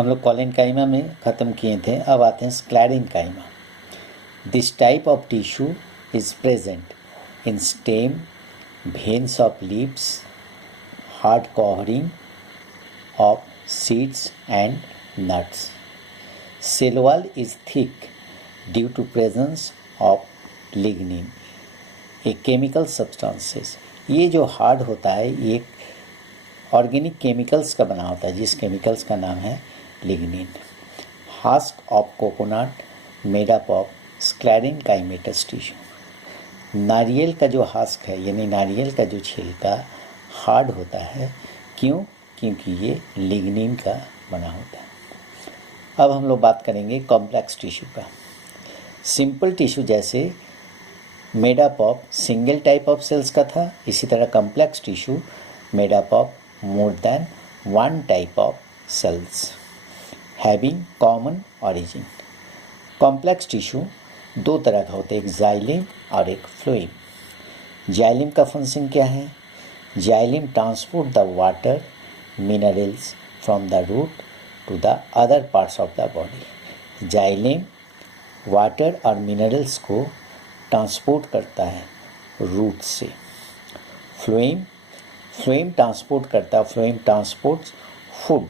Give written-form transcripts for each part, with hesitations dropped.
हम लोग कॉलेनकाइमा में ख़त्म किए थे, अब आते हैं sclerenchyma. This type of tissue is present in stem, veins of leaves, hard covering of seeds and nuts. Cell wall is thick due to presence of lignin, a chemical substances. ये जो hard होता है ये organic chemicals का बना होता है, जिस केमिकल्स का नाम है lignin. Husk of coconut made up of sclerenchymatous tissue. नारियल का जो हस्क है यानी नारियल का जो छिलका हार्ड होता है, क्यों? क्योंकि ये लिग्निन का बना होता है। अब हम लोग बात करेंगे कॉम्प्लेक्स टिश्यू का। सिंपल टिश्यू जैसे made up of single type of cells का था, इसी तरह complex tissue made up of more than one type of cells having common origin. Complex tissue दो तरह का होता है, एक जाइलम और एक फ्लोएम। जाइलम का फंक्शन क्या है? Xylem transport the water minerals from the root to the other parts of the body. Xylem water और मिनरल्स को ट्रांसपोर्ट करता है रूट से। फ्लोएम ट्रांसपोर्ट करता है, phloem transports food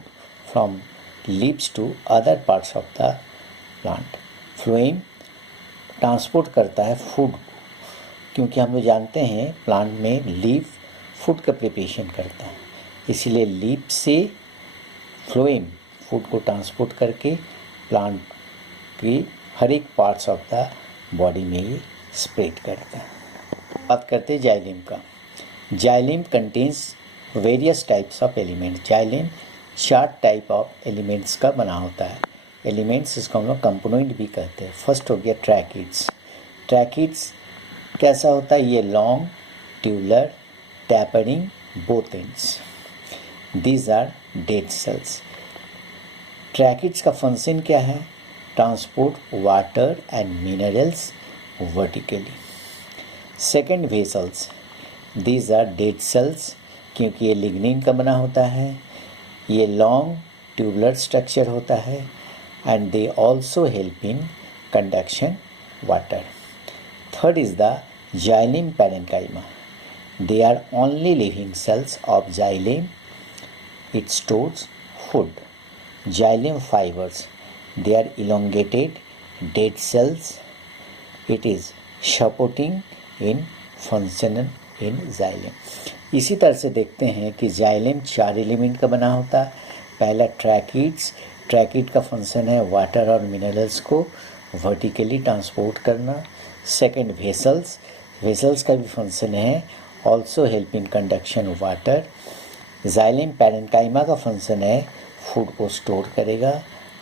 from leaves to other parts of the plant. Phloem transport करता है food, क्योंकि हम लोग जानते हैं प्लांट में लीफ फूड का प्रिपरेशन करता है, इसलिए लीफ से फ्लोएम फूड को ट्रांसपोर्ट करके प्लांट की हर एक पार्ट्स ऑफ द बॉडी में ये स्प्रेड करता है। बात करते हैं जाइलम का। Xylem contains various types of element. Xylem 4 type of elements का बना होता है। एलिमेंट्स इसको हम लोग कंपोनेंट भी कहते हैं। फर्स्ट हो गया ट्रैकिड्स। ट्रैकिड्स कैसा होता है? ये long tubular tapering both ends. These are dead cells. Tracheids का फंक्शन क्या है? Transport water and minerals vertically. Second vessels, these are dead cells, क्योंकि ये लिग्निन का बना होता है। ये लॉन्ग ट्यूबुलर स्ट्रक्चर होता है and they also help in conduction water. Third is the xylem parenchyma. They are only living cells of xylem. It stores food. Xylem fibers, they are elongated dead cells. It is supporting in function in xylem. इसी तरह से देखते हैं कि xylem 4 element का बना होता है। पहला ट्रैकिड्स। ट्रैकिड का फंक्शन है वाटर और मिनरल्स को वर्टिकली ट्रांसपोर्ट करना। Second vessels. वेसल्स का भी फंक्शन है also help in conduction water. Xylem parenchyma का फंक्शन है फूड को स्टोर करेगा।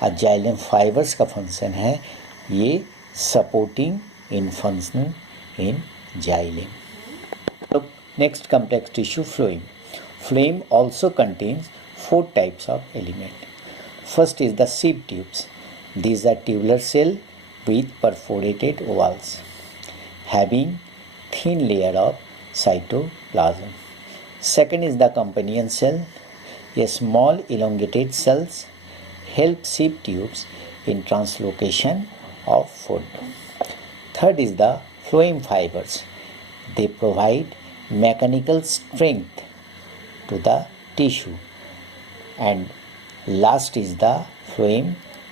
और जाइलम फाइबर्स का फंक्शन है ये supporting in function in xylem. तो next complex tissue phloem. Phloem also contains 4 types of element. First is the sieve tubes. These are tubular cell with perforated walls having thin layer of cytoplasm. Second is the companion cell. A small elongated cells help sieve tubes in translocation of food. Third is the phloem fibers. They provide mechanical strength to the tissue. And last is the phloem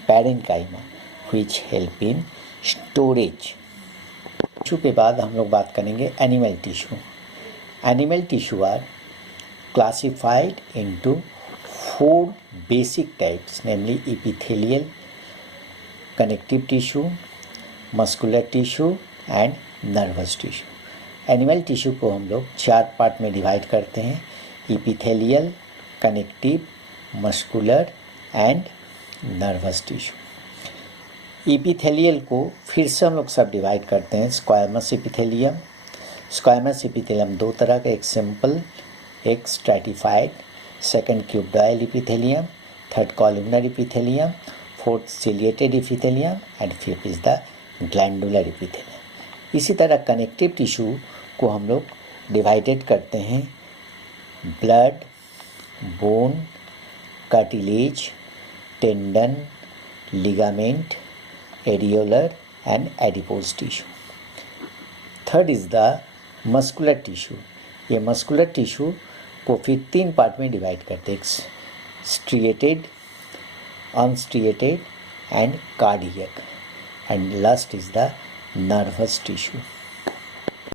parenchyma which help in storage. Tissue के बाद हम लोग बात करेंगे animal tissue. Animal tissue are classified into 4 basic types, namely epithelial, connective tissue, muscular tissue and nervous tissue. Animal tissue को हम लोग 4 part में डिवाइड करते हैं, epithelial, connective, muscular and nervous tissue. Epithelial को फिर से हम लोग सब डिवाइड करते हैं, स्क्वायमस एपिथेलियम। स्क्वायमस एपिथेलियम 2 तरह का, एक सिंपल, एक stratified. Second cuboidal epithelium, third columnar epithelium, fourth ciliated epithelium and fifth is the glandular epithelium. इसी तरह कनेक्टिव टिश्यू को हम लोग डिवाइडेड करते हैं blood, bone, cartilage, tendon, ligament, areolar and adipose tissue. Third is the muscular tissue. ये muscular tissue को फिर 3 पार्ट में डिवाइड करते हैं, striated, unstriated and cardiac, and last is the nervous tissue.